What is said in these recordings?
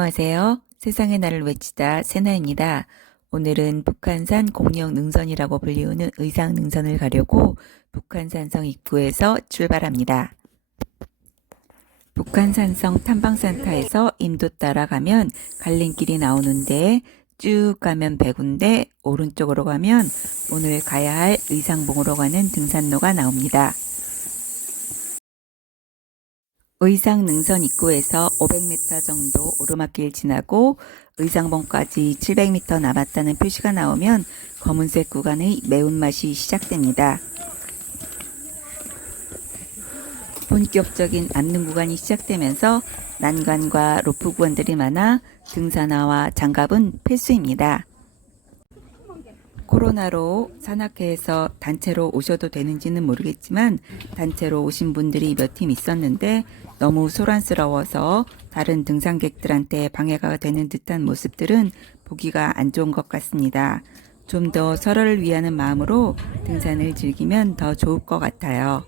안녕하세요. 세상의 나를 외치다 세나입니다. 오늘은 북한산 공룡 능선이라고 불리우는 의상 능선을 가려고 북한산성 입구에서 출발합니다. 북한산성 탐방센터에서 인도 따라가면 갈림길이 나오는데 쭉 가면 백운데 오른쪽으로 가면 오늘 가야 할 의상봉으로 가는 등산로가 나옵니다. 의상 능선 입구에서 500m 정도 오르막길 지나고 의상봉까지 700m 남았다는 표시가 나오면 검은색 구간의 매운맛이 시작됩니다. 본격적인 앉는 구간이 시작되면서 난간과 로프 구간들이 많아 등산화와 장갑은 필수입니다. 코로나로 산악회에서 단체로 오셔도 되는지는 모르겠지만 단체로 오신 분들이 몇 팀 있었는데 너무 소란스러워서 다른 등산객들한테 방해가 되는 듯한 모습들은 보기가 안 좋은 것 같습니다. 좀 더 서로를 위하는 마음으로 등산을 즐기면 더 좋을 것 같아요.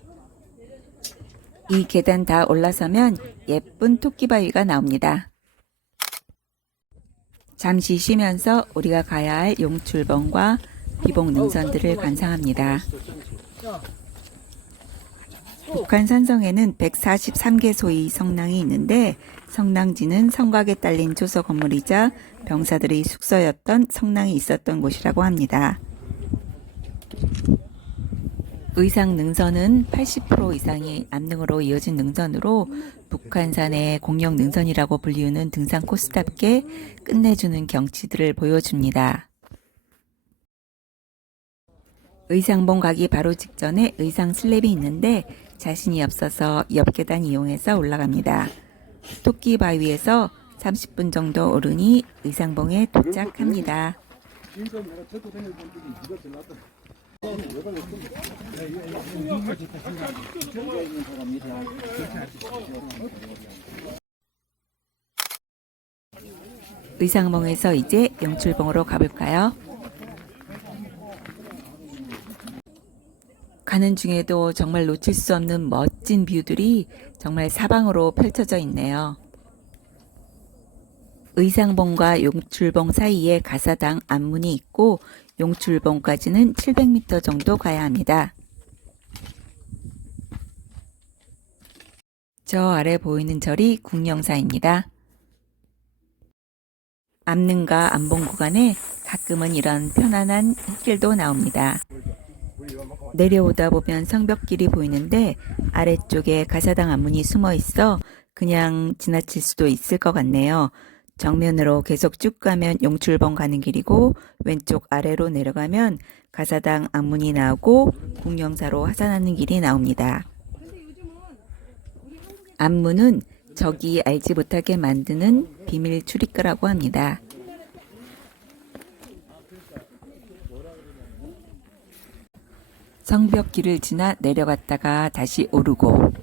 이 계단 다 올라서면 예쁜 토끼바위가 나옵니다. 잠시 쉬면서 우리가 가야 할 용출봉과 비봉 능선들을 관상합니다. 북한 산성에는 143개소의 성당이 있는데 성당지는 성곽에 딸린 조서 건물이자 병사들의 숙소였던 성당이 있었던 곳이라고 합니다. 의상 능선은 80% 이상이 암릉으로 이어진 능선으로 북한산의 공룡 능선이라고 불리우는 등산 코스답게 끝내주는 경치들을 보여줍니다. 의상봉 가기 바로 직전에 의상 슬랩이 있는데 자신이 없어서 옆 계단 이용해서 올라갑니다. 토끼바위에서 30분 정도 오르니 의상봉에 도착합니다. 의상봉에서 이제 용출봉으로 가볼까요? 가는 중에도 정말 놓칠 수 없는 멋진 뷰들이 정말 사방으로 펼쳐져 있네요. 의상봉과 용출봉 사이에 가사당 앞문이 있고 용출봉까지는 700m 정도 가야 합니다. 저 아래 보이는 절이 궁령사입니다. 암릉과 암봉 구간에 가끔은 이런 편안한 흙길도 나옵니다. 내려오다 보면 성벽길이 보이는데 아래쪽에 가사당 앞문이 숨어 있어 그냥 지나칠 수도 있을 것 같네요. 정면으로 계속 쭉 가면 용출봉 가는 길이고 왼쪽 아래로 내려가면 가사당 앞문이 나오고 궁령사로 하산하는 길이 나옵니다. 앞문은 적이 알지 못하게 만드는 비밀 출입구라고 합니다. 성벽길을 지나 내려갔다가 다시 오르고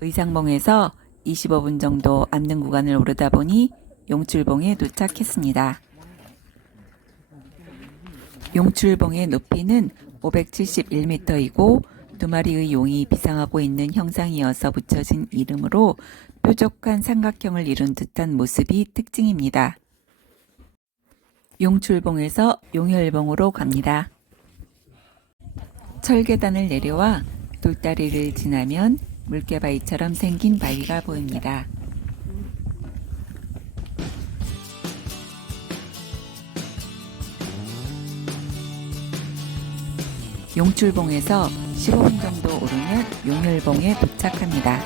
의상봉에서 25분 정도 암릉 구간을 오르다 보니 용출봉에 도착했습니다. 용출봉의 높이는 571m이고 두 마리의 용이 비상하고 있는 형상이어서 붙여진 이름으로 뾰족한 삼각형을 이룬 듯한 모습이 특징입니다. 용출봉에서 용혈봉으로 갑니다. 철계단을 내려와 돌다리를 지나면 물개바위처럼 생긴 바위가 보입니다. 용출봉에서 15분 정도 오르면 용혈봉에 도착합니다.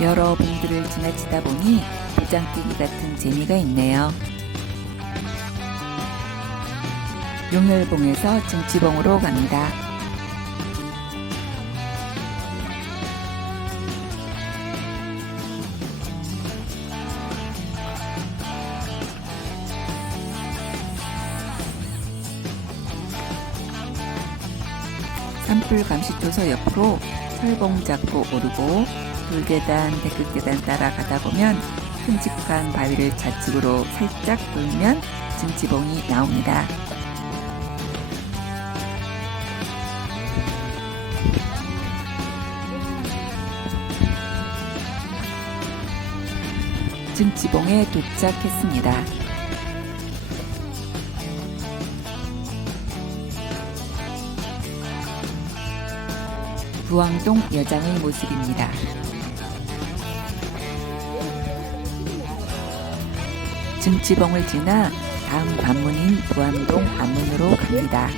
여러 봉들을 지나치다 보니 도장뛰기 같은 재미가 있네요. 용혈봉에서 증치봉으로 갑니다. 산불 감시초소 옆으로 철봉 잡고 오르고 돌계단, 데크계단 따라가다 보면 큼직한 바위를 좌측으로 살짝 돌면 증치봉이 나옵니다. 증치봉에 도착했습니다. 부왕동 여장의 모습입니다. 증치봉을 지나 다음 관문인 부암동 안문으로 갑니다.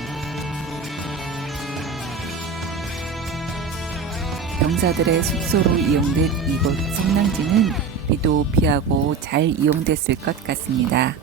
병사들의 숙소로 이용된 이곳 성랑지는 비도 피하고 잘 이용됐을 것 같습니다.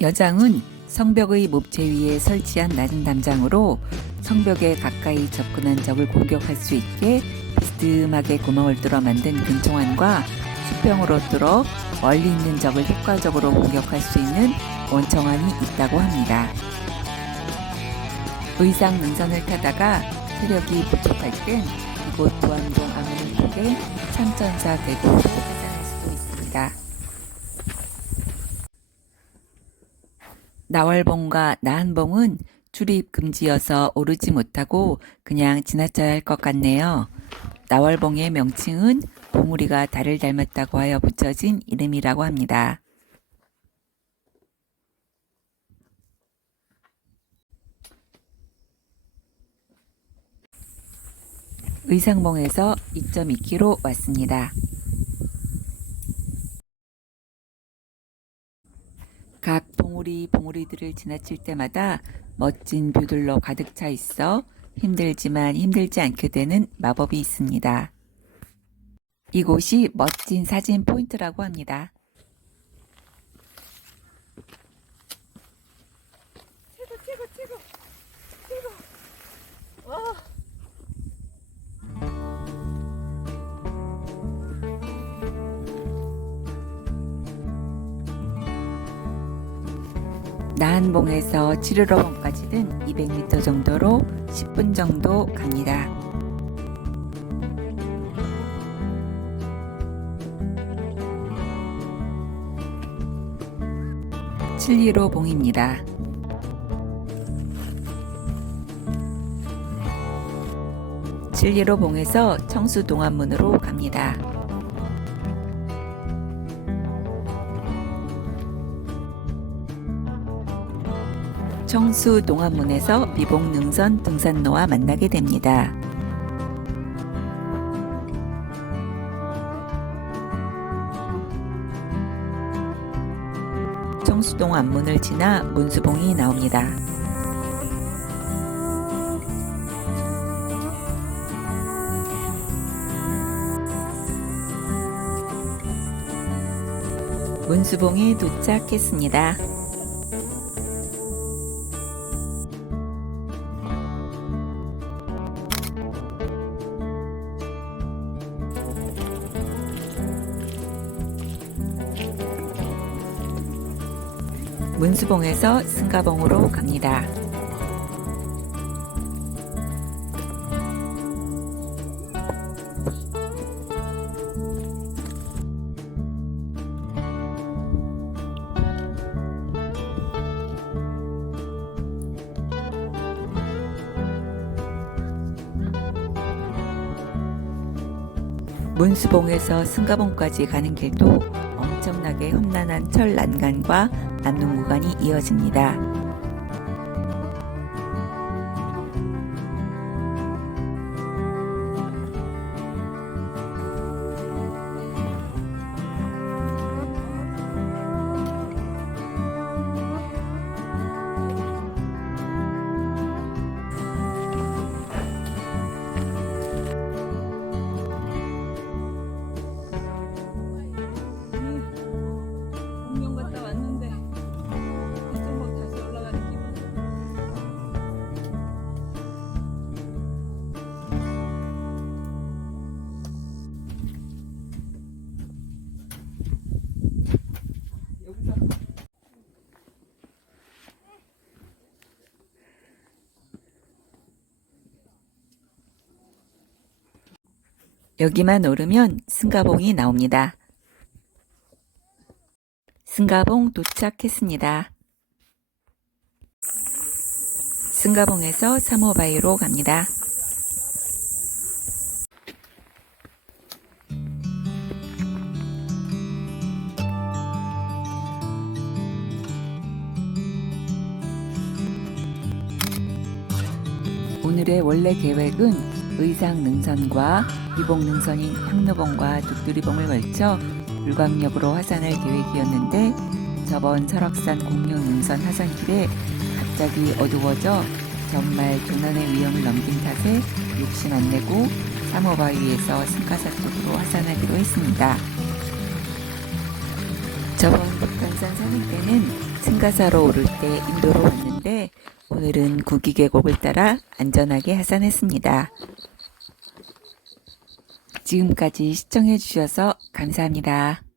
여장은 성벽의 몹체 위에 설치한 낮은 담장으로 성벽에 가까이 접근한 적을 공격할 수 있게 비스듬하게 구멍을 뚫어 만든 근총환과 수평으로 뚫어 멀리 있는 적을 효과적으로 공격할 수 있는 원청환이 있다고 합니다. 의상 능선을 타다가 체력이 부족할 땐 이곳 부암동 안문을 통해 참전사 대구로 찾아갈 수도 있습니다. 나월봉과 나한봉은 출입 금지여서 오르지 못하고 그냥 지나쳐야 할 것 같네요. 나월봉의 명칭은 봉우리가 달을 닮았다고 하여 붙여진 이름이라고 합니다. 의상봉에서 2.2km 왔습니다. 각 봉우리들을 지나칠 때마다 멋진 뷰들로 가득 차 있어 힘들지만 힘들지 않게 되는 마법이 있습니다. 이곳이 멋진 사진 포인트라고 합니다. 최고. 와. 나한봉에서 찌르러봉까지는 200m 정도로 10분 정도 갑니다. 칠리로봉입니다. 칠리로봉에서 청수동안문으로 갑니다. 청수동안문에서 미봉능선 등산로와 만나게 됩니다. 청수동안문을 지나 문수봉이 나옵니다. 문수봉에 도착했습니다. 문수봉에서 승가봉으로 갑니다. 문수봉에서 승가봉까지 가는 길도 엄청나게 험난한 철 난간과 남릉 구간이 이어집니다. 공룡 갔다 왔는데 이쪽 다시 올라가는 기분. 여기서 여기만 오르면 승가봉이 나옵니다. 승가봉 도착했습니다. 승가봉에서 3호바위로 갑니다. 오늘의 원래 계획은 의상 능선과 이복 능선인 향로봉과 독두리봉을 걸쳐 불광역으로 하산할 계획이었는데 저번 설악산 공룡 능선 하산길에 갑자기 어두워져 정말 조난의 위험을 넘긴 탓에 욕심 안 내고 3호 바위에서 승가사 쪽으로 하산하기로 했습니다. 저번 북한산 산행 때는 승가사로 오를 때 인도로 왔는데 오늘은 구기 계곡을 따라 안전하게 하산했습니다. 지금까지 시청해 주셔서 감사합니다.